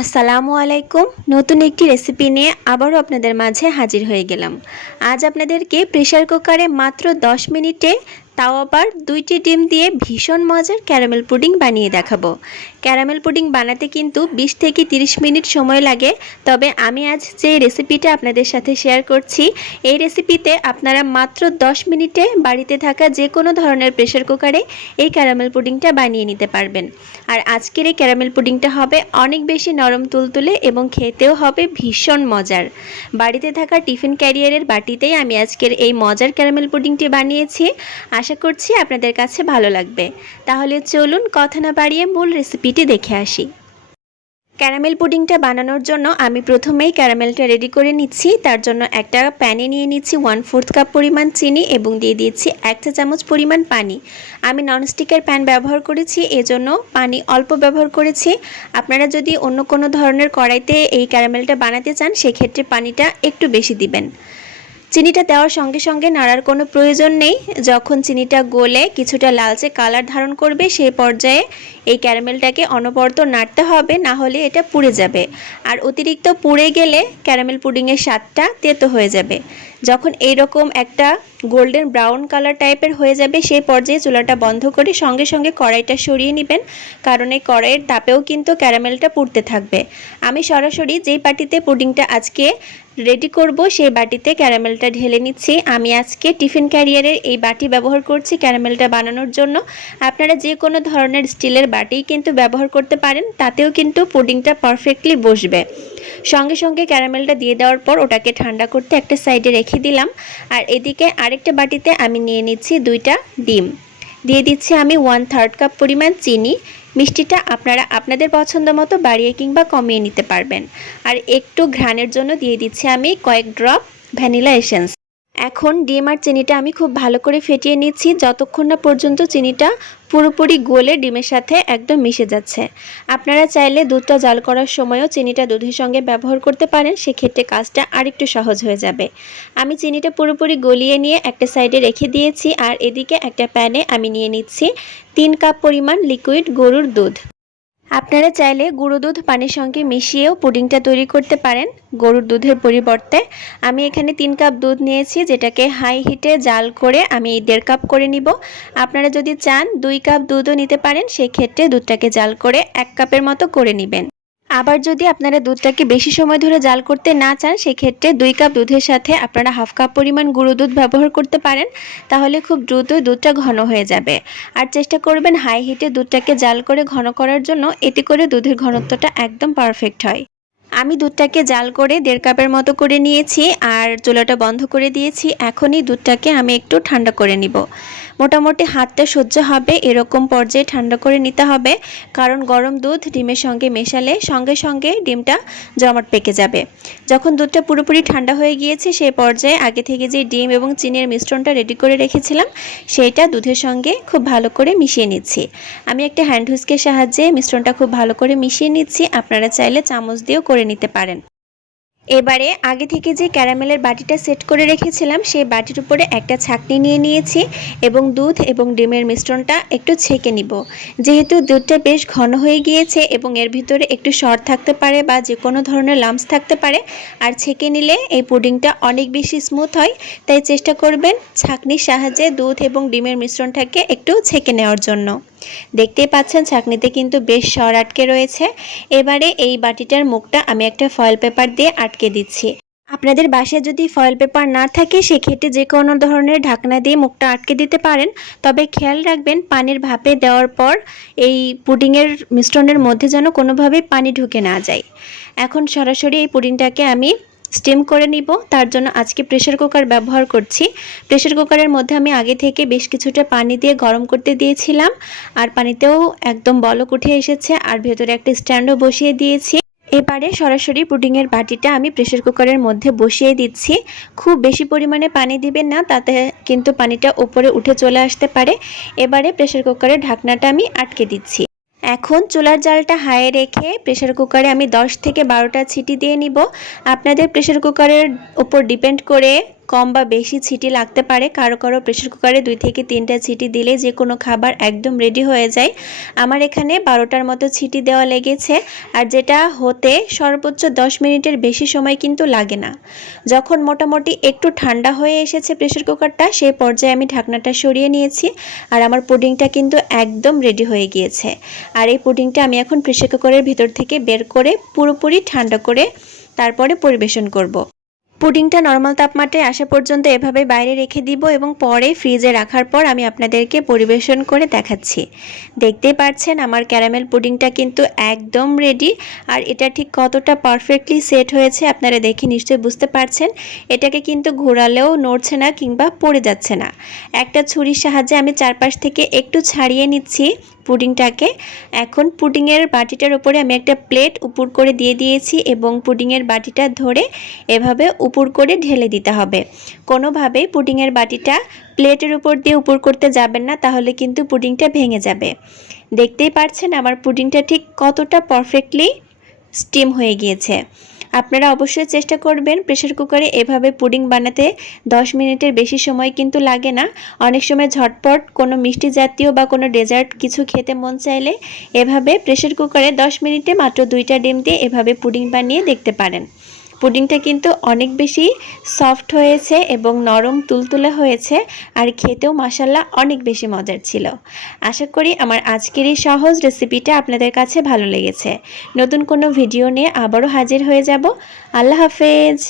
আসসালামু আলাইকুম। নতুন একটি রেসিপি নিয়ে আবারও আপনাদের মাঝে হাজির হয়ে গেলাম। আজ আপনাদেরকে প্রেশার কুকারে মাত্র 10 মিনিটে তাও আবার দুইটি ডিম দিয়ে ভীষণ মজার ক্যারামেল পুডিং বানিয়ে দেখাবো। ক্যারামেল পুডিং বানাতে কিন্তু 20 থেকে 30 মিনিট সময় লাগে, তবে আমি আজ যে রেসিপিটা আপনাদের সাথে শেয়ার করছি, এই রেসিপিতে আপনারা মাত্র 10 মিনিটে বাড়িতে থাকা যে কোনো ধরনের প্রেশার কুকারে এই ক্যারামেল পুডিংটা বানিয়ে নিতে পারবেন। আর আজকের এই ক্যারামেল পুডিংটা হবে অনেক বেশি নরম তুলতুলে এবং খেতেও হবে ভীষণ মজার। বাড়িতে থাকা টিফিন ক্যারিয়ারের বাটিতেই আমি আজকের এই মজার ক্যারামেল পুডিংটি বানিয়েছি। আশা করছি আপনাদের কাছে ভালো লাগবে। তাহলে চলুন কথা না বাড়িয়ে মূল রেসিপিটি দেখে আসি। ক্যারামেল পুডিংটা বানানোর জন্য আমি প্রথমেই ক্যারামেলটা রেডি করে নিচ্ছি। তার জন্য একটা প্যানে নিয়ে নিচ্ছি ওয়ান ফোর্থ কাপ পরিমাণ চিনি এবং দিয়ে দিচ্ছি এক চা চামচ পরিমাণ পানি। আমি ননস্টিকের প্যান ব্যবহার করেছি, এজন্য পানি অল্প ব্যবহার করেছি। আপনারা যদি অন্য কোনো ধরনের কড়াইতে এই ক্যারামেলটা বানাতে চান, সেক্ষেত্রে পানিটা একটু বেশি দিবেন। চিনিটা দেওয়ার সঙ্গে সঙ্গে নাড়ার কোনো প্রয়োজন নেই। যখন চিনিটা গলে কিছুটা লালচে কালার ধারণ করবে সেই পর্যায়ে এই ক্যারামেলটাকে অনবরত নাড়তে হবে, না হলে এটা পুড়ে যাবে। আর অতিরিক্ত পুড়ে গেলে ক্যারামেল পুডিংয়ের স্বাদটা তেতো হয়ে যাবে। যখন এই রকম একটা গোল্ডেন ব্রাউন কালার টাইপের হয়ে যাবে, সেই পর্যায়ে চুলাটা বন্ধ করে সঙ্গে সঙ্গে কড়াইটা সরিয়ে নেবেন। কারণ এই কড়াইয়ের তাপেও কিন্তু ক্যারামেলটা পুড়তে থাকবে। আমি সরাসরি যেই বাটিতে পুডিংটা আজকে রেডি করব, সেই বাটিতে ক্যারামেলটা ঢেলে নিচ্ছি। আমি আজকে টিফিন ক্যারিয়ারের এই বাটি ব্যবহার করছি ক্যারামেলটা বানানোর জন্য। আপনারা যে কোনো ধরনের স্টিলের বাটিই কিন্তু ব্যবহার করতে পারেন, তাতেও কিন্তু পুডিংটা পারফেক্টলি বসবে। সঙ্গে সঙ্গে ক্যারামেলটা দিয়ে দেওয়ার পর ওটাকে ঠান্ডা করতে একটা সাইডে রেখে দিলাম। আর এদিকে আরেকটা বাটিতে আমি নিয়ে নিচ্ছি দুইটা ডিম। দিয়ে দিচ্ছি আমি ওয়ান থার্ড কাপ পরিমাণ চিনি। মিষ্টিটা আপনারা আপনাদের পছন্দ মতো বাড়িয়ে কিংবা কমিয়ে নিতে পারবেন। আর একটু ঘ্রাণের জন্য দিয়ে দিচ্ছি আমি কয়েক ড্রপ ভ্যানিলা এসেন্স এখন ডিম আর চিনিটা আমি খুব ভালো করে ফেটিয়ে নিচ্ছি। যতক্ষণ না পর্যন্ত চিনিটা পুরোপুরি গলে ডিমের সাথে একদম মিশে যাচ্ছে। আপনারা চাইলে দুধটা জাল করার সময়ও চিনিটা দুধের সঙ্গে ব্যবহার করতে পারেন, সেক্ষেত্রে কাজটা আরেকটু সহজ হয়ে যাবে। আমি চিনিটা পুরোপুরি গলিয়ে নিয়ে একটা সাইডে রেখে দিয়েছি আর এদিকে একটা প্যানে আমি নিয়ে নিচ্ছি তিন কাপ পরিমাণ লিকুইড গরুর দুধ। আপনারা চাইলে গুঁড়ো দুধ পানির সঙ্গে মিশিয়েও পুডিংটা তৈরি করতে পারেন গরুর দুধের পরিবর্তে। আমি এখানে তিন কাপ দুধ নিয়েছি, যেটাকে হাই হিটে জাল করে আমি দেড় কাপ করে নিব। আপনারা যদি চান দুই কাপ দুধও নিতে পারেন, সেক্ষেত্রে দুধটাকে জাল করে এক কাপের মতো করে নেবেন। আবার যদি আপনারা দুধটাকে বেশি সময় ধরে জাল করতে না চান, সেক্ষেত্রে দুই কাপ দুধের সাথে আপনারা হাফ কাপ পরিমাণ গুঁড়ো দুধ ব্যবহার করতে পারেন, তাহলে খুব দ্রুত দুধটা ঘন হয়ে যাবে। আর চেষ্টা করবেন হাই হিটে দুধটাকে জাল করে ঘন করার জন্য, এতে করে দুধের ঘনত্বটা একদম পারফেক্ট হয়। আমি দুধটাকে জাল করে দেড় কাপের মতো করে নিয়েছি আর চুলাটা বন্ধ করে দিয়েছি। এখনই দুধটাকে আমি একটু ঠান্ডা করে নিব। মোটামুটি হাতটা সহ্য হবে, এরকম পর্যায়ে ঠান্ডা করে নিতে হবে, কারণ গরম দুধ ডিমের সঙ্গে মেশালে সঙ্গে সঙ্গে ডিমটা জমাট পেকে যাবে। যখন দুধটা পুরোপুরি ঠান্ডা হয়ে গিয়েছে সেই পর্যায়ে আগে থেকে যে ডিম এবং চিনির মিশ্রণটা রেডি করে রেখেছিলাম, সেইটা দুধের সঙ্গে খুব ভালো করে মিশিয়ে নিচ্ছি। আমি একটা হ্যান্ড হুইস্কের সাহায্যে মিশ্রণটা খুব ভালো করে মিশিয়ে নিচ্ছি। আপনারা চাইলে চামচ দিয়েও করে নিতে পারেন। এবারে আগে থেকে যে ক্যারামেলের বাটিটা সেট করে রেখেছিলাম, সেই বাটির উপরে একটা ছাকনি নিয়ে নিয়েছি এবং দুধ এবং ডিমের মিশ্রণটা একটু ছেঁকে নিব। যেহেতু দুধটা বেশ ঘন হয়ে গিয়েছে এবং এর ভিতরে একটু শর্ট থাকতে পারে বা যে কোনো ধরনের লাম্পস থাকতে পারে, আর ছেঁকে নিলে এই পুডিংটা অনেক বেশি স্মুথ হয়, তাই চেষ্টা করবেন ছাকনির সাহায্যে দুধ এবং ডিমের মিশ্রণটাকে একটু ছেঁকে নেওয়ার জন্য। দেখতেই পাচ্ছেন ছাকনিতে কিন্তু বেশ সর আটকে রয়েছে। এবারে এই বাটিটার মুখটা আমি একটা ফয়েল পেপার দিয়ে আটকে দিচ্ছি। আপনাদের বাসায় যদি ফয়েল পেপার না থাকে, সেক্ষেত্রে যে কোনো ধরনের ঢাকনা দিয়ে মুখটা আটকে দিতে পারেন। তবে খেয়াল রাখবেন, পানির ভাপে দেওয়ার পর এই পুডিংয়ের মিশ্রণের মধ্যে যেন কোনোভাবেই পানি ঢুকে না যায়। এখন সরাসরি এই পুডিংটাকে আমি স্টিম করে নিব। তার জন্য আজকে প্রেশার কুকার ব্যবহার করছি। প্রেশার কুকারের মধ্যে আমি আগে থেকে বেশ কিছুটা পানি দিয়ে গরম করতে দিয়েছিলাম। আর পানিতেও একদম বলক উঠে এসেছে। আর ভেতরে একটা স্ট্যান্ডও বসিয়ে দিয়েছি। এবারে সরাসরি পুডিংয়ের বাটিটা আমি প্রেশার কুকারের মধ্যে বসিয়ে দিচ্ছি। খুব বেশি পরিমাণে পানি দিবেন না, তাতে কিন্তু পানিটা উপরে উঠে চলে আসতে পারে। এবারে প্রেশার কুকারের ঢাকনাটা আমি আটকে দিচ্ছি। এখন চুলার জালটা হায়ে রেখে প্রেশার কুকারে আমি 10 থেকে বারোটা ছিটি দিয়ে নিব। আপনাদের প্রেশার কুকারের ওপর ডিপেন্ড করে কম বা বেশি ছিটি লাগতে পারে। কারও কারও প্রেশার কুকারে দুই থেকে তিনটা ছিটি দিলে যে কোনো খাবার একদম রেডি হয়ে যায়। আমার এখানে বারোটার মতো ছিটি দেওয়া লেগেছে। আর যেটা হতে সর্বোচ্চ দশ মিনিটের বেশি সময় কিন্তু লাগে না। যখন মোটামুটি একটু ঠান্ডা হয়ে এসেছে প্রেশার কুকারটা সেই পর্যায়ে আমি ঢাকনাটা সরিয়ে নিয়েছি। আর আমার পুডিংটা কিন্তু একদম রেডি হয়ে গিয়েছে। আর এই পুডিংটা আমি এখন প্রেশার কুকারের ভিতর থেকে বের করে পুরোপুরি ঠান্ডা করে তারপরে পরিবেশন করব। পুডিংটা নর্মাল তাপমাত্রায় আসা পর্যন্ত এভাবে বাইরে রেখে দিব এবং পরে ফ্রিজে রাখার পর আমি আপনাদেরকে পরিবেশন করে দেখাচ্ছি। দেখতেই পাচ্ছেন আমার ক্যারামেল পুডিংটা কিন্তু একদম রেডি আর এটা ঠিক কতটা পারফেক্টলি সেট হয়েছে আপনারা দেখে নিশ্চয়ই বুঝতে পারছেন। এটাকে কিন্তু ঘোরালেও নড়ছে না কিংবা পড়ে যাচ্ছে না। একটা ছুরির সাহায্যে আমি চারপাশ থেকে একটু ছাড়িয়ে নিচ্ছি। পুডিংটাকে। এখন পুডিংয়ের বাটিটার উপরে আমি একটা প্লেট উপর করে দিয়ে দিয়েছি এবং পুডিংয়ের বাটিটা ধরে এভাবে উপর করে ঢেলে দিতে হবে। কোনোভাবেই পুডিংয়ের বাটিটা প্লেটের উপর দিয়ে উপর করতে যাবেন না, তাহলে কিন্তু পুডিংটা ভেঙে যাবে। দেখতেই পারছেন আমার পুডিংটা ঠিক কতটা পারফেক্টলি স্টিম হয়ে গিয়েছে। আপনারা অবশ্যই চেষ্টা করবেন প্রেশার কুকারে এভাবে পুডিং বানাতে। 10 মিনিটের বেশি সময় কিন্তু লাগে না। অনেক সময় ঝটপট কোনো মিষ্টি জাতীয় বা কোনো ডেজার্ট কিছু খেতে মন চাইলে এভাবে প্রেশার কুকারে 10 মিনিটে মাত্র দুইটা ডিম দিয়ে এভাবে পুডিং বানিয়ে দেখতে পারেন। পুডিংটা কিন্তু অনেক বেশি সফট হয়েছে এবং নরম তুলতুলে হয়েছে আর খেতেও মাসাল্লাহ অনেক বেশি মজার ছিল। আশা করি আমার আজকের এই সহজ রেসিপিটা আপনাদের কাছে ভালো লেগেছে। নতুন কোনো ভিডিও নিয়ে আবারও হাজির হয়ে যাব। আল্লাহ হাফেজ।